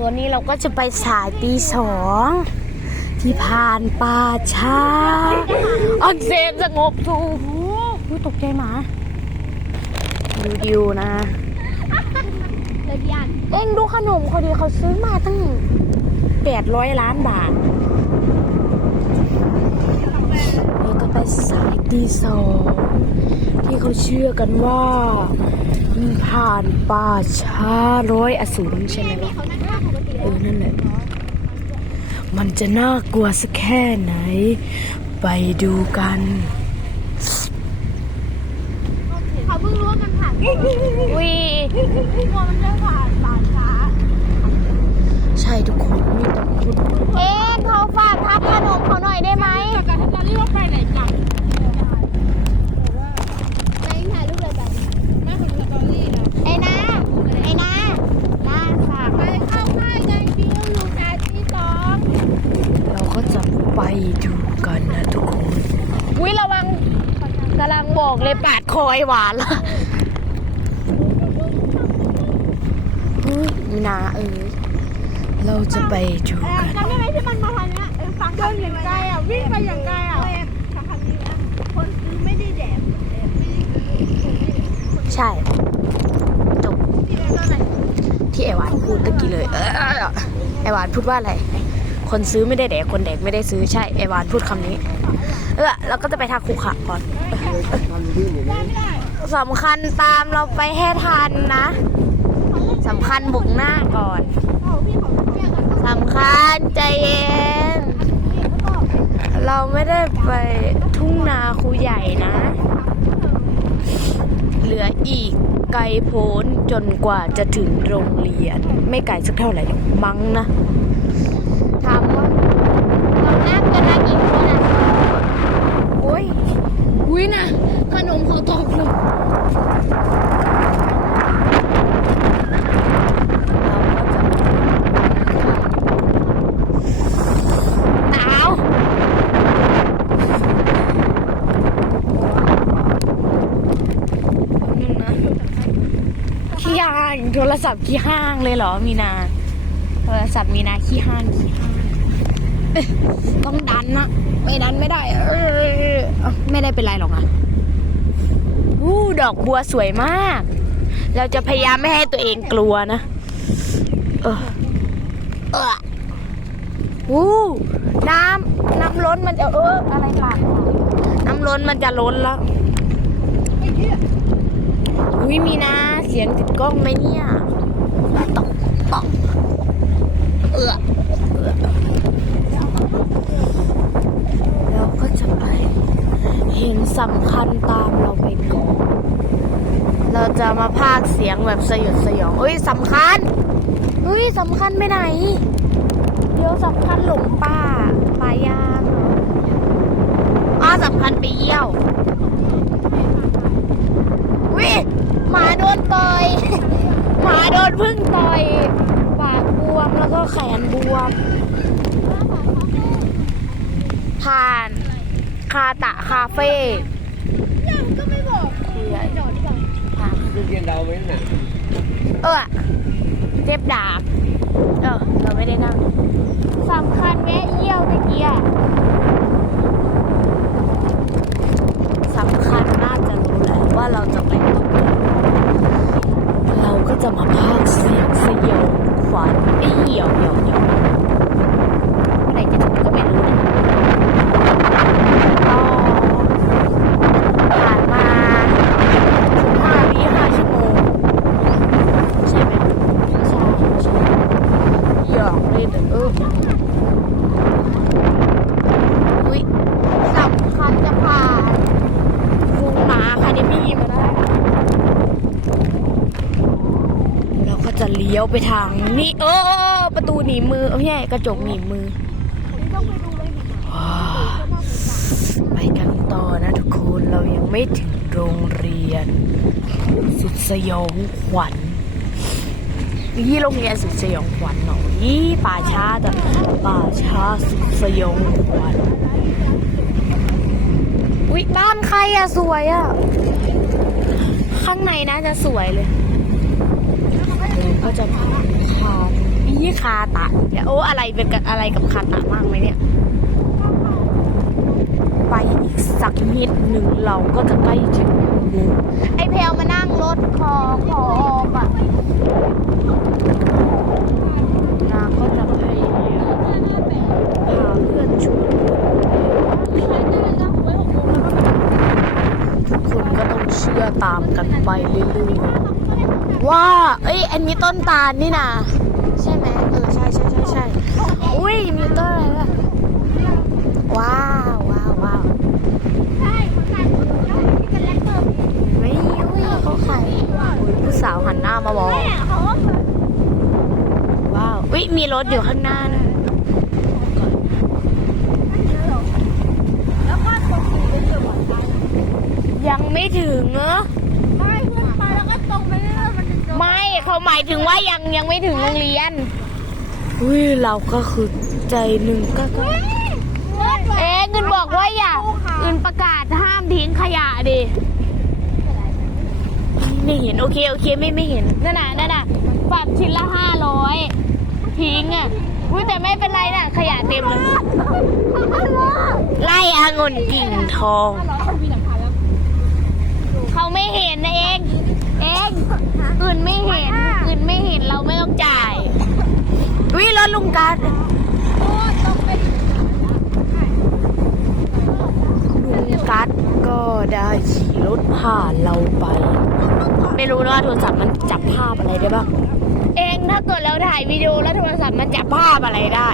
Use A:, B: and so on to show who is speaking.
A: วันนี้เราก็จะไปสายตีสองที่ผ่านป่าช้าอักเสบสงบสูงตกใจหมาดูดิวนะ
B: เลยพี่อัน
A: เอ็งดูขนมเขาดีเขาซื้อมาตั้งแปดร้อยล้านบาทเราก็ไปสายตีสองที่เขาเชื่อกันว่า มันผ่านป่าช้าร้อยอสูรใช่ไหมล่ะ
B: เขานั่งข้างปกติ
A: เออนั่นแหละมันจะน่ากลัวสักแค่ไหน ไปดูกัน
B: เขาเพิ่งรู้ว่ามันผ่าน
A: วิ
B: กลัวมันจะผ่านป่าช้า
A: ใช่ทุกคนนี่ต้องพูด
B: เอ๊ะเขาฝากทับขนมเขาหน่อยได้ไหมแต่ตอนนี้ว่าไปไหนจังไปถ่ายรูปเลยกันแม่คนสตอรี่นะไอ้นาไอ้นานาฝากไปเข้าค่ายใจบิวอยู่ใจที่สอง
A: เราก็จะไปดูกันนะทุกคน
B: วิระวัง
A: กำลังบอก เลยปาดคอยหวานละเฮ้ยมีนาเออเราจะไปดูกัน
B: จำได้ไหมที่มันมาทางเนี้ยเออฟังเดินอย่างไกลอะวิ่งไปอย่างไกลอะทางนี้นะคนซื้อไม่ได้แดกไม่ได้
A: ใช่จบ
B: ที่ไหนตอนไหน
A: ที่ไอหวานพูดตะกี้เลยเออไอหวานพูดว่าอะไรคนซื้อไม่ได้แดกคนแดกไม่ได้ซื้อใช่ไอหวานพูดคำนี้ เออเราก็จะไปทางคุกขะก่อน
B: ได้ไม่ได้
A: สำคัญตามเราไปให้ทันนะสำคัญบุกหน้าก่อนสำคัญใจเย็น เราไม่ได้ไปทุ่งนาครูใหญ่นะ เหลืออีกไกลโพ้นจนกว่าจะถึงโรงเรียน ไม่ไกลสักเท่าไหร่มั้งนะถามว่า
B: เรานั่งกันนะกี่คนอะ
A: โอ้ยอุ้ ยนะขนมเขาตกเลยหนาวขี้ห้างโทรศัพท์ขี้ห้างเลยเหรอมีนา โทรศัพท์มีนาขี้ห้างขี้ห้าง ต้องดันนะไม่ดันไม่ได้เออไม่ได้เป็นไรหรอกนะอู้ดอกบัวสวยมาก เราจะพยายามไม่ให้ตัวเองกลัวนะเออเอออู้น้ำน้ำล้นมันจะเอออะไรค่ะน้ำล้นมันจะล้นแล้วอุ้ยมีนะเสียงติดกล้องไหมเนี่ยตอกตอกเออ เออเราก็จะไปเห็นสำคัญตามเราไปก่อนเราจะมาพากเสียงแบบสยดสยองเอ้ยสำคัญเฮ้ยสำคัญไปไหน เดี๋ยวสำคัญหลงป่าป่ายางอ้าสำคัญไปเยี่ยววิหมาโดนต่อยหมาโดนพึ่งต่อยปากบวมแล้วก็แขนบวม ผ่านคาตะคาเฟ่
B: ยังก็ไม่บอก
A: คืออะไร
B: จอดดีกว่า
A: ผ่าน
C: ลูกเรียนเราไหมน่ะ
A: เออเจ็บดาบเออเราไม่ได้นั่ง
B: สำคัญแวะเยี่ยวตะเกีย
A: สำคัญน่าจะรู้แหละว่าเราจะไปตรงไหนเราก็จะมาพากย์เสียงสยองขวัญไอ้เหี่ยวเหี่ยวเหี่ยวเมื่อไหร่จะถึงก็ไม่รู้นะก็ผ่านมาสิบห้าวิห้าชั่วโมง ใช่ไหมใช่ใช่หยอกเล่นเอออุ้ยสำคัญจะผ่านฟูงหมา เดมี่มาได้เราก็จะเลี้ยวไปทางนี่เออประตูหนีมือเอาแย่กระจกหนีมือ
B: ไปดูเลยหนึ่ง
A: ว้าไปกันต่อนะทุกคนเรายังไม่ถึงโรงเรียน สุดสยองขวัญนี่โรงเรียนสุดสยองขวัญหน่อยี่ป่าช้าแต่ป่าช้าสุดสยองขวัญอุ๊ยบ้านใครอะสวยอะ ข้างในน่าจะสวยเลยก็จะพาพานี่คาตะเดี๋ยวโอ้อะไรเป็นกับอะไรกับคาตะมากไหมเนี่ย ไปอีกสักนิดหนึ่งเราก็จะใกล้ถึงไอเพลมานั่งรถคอคอออกอะนางก็จะพยายามพาเพื่อนชวนทุกคนก็ ตามกันไปเรื่อยๆว่า เอ้ยอันนี้ต้นตาลนี่นะใช่ไหมเออใช่ใช่ใช่ใช่อุ้ยมีต้นอะไรวะว้าวว้าวว้าวไม่อุ้ยเขาขายอุ้ยผู้สาวหันหน้ามามองว้าวอุ้ยมีรถอยู่ข้างหน้านะ ยังไม่ถึงเนอะไม่เขาหมายถึงว่ายังยังไม่ถึงโรงเรียนอุ้ยเราก็คือใจหนึ่งก็ก็เอ๊ะเงินบอกว่าอย่าเงินประกาศห้ามทิ้งขยะดิไม่เห็นโอเคโอเคไม่ไม่เห็นนั่นน่ะนั่นน่ะฝากชิ้นละห้าร้อยทิ้งอะอุ้ยแต่ไม่เป็นไรน่ะ ขยะเต็มเลยไล่อางุ่นกิ่งทอง เขาไม่เห็นนะเอง เองอื่นไม่เห็นอื่นไม่เห็นเราไม่ต้องจ่ายวิรถลุงการลุงกัดก็ได้ขี่รถผ่านเราไป ไม่รู้นะว่าโทรศัพท์มันจับภาพอะไรได้บ้าง เองถ้าเกิดเราถ่ายวิดีโอแล้วโทรศัพท์มันจับภาพอะไรได้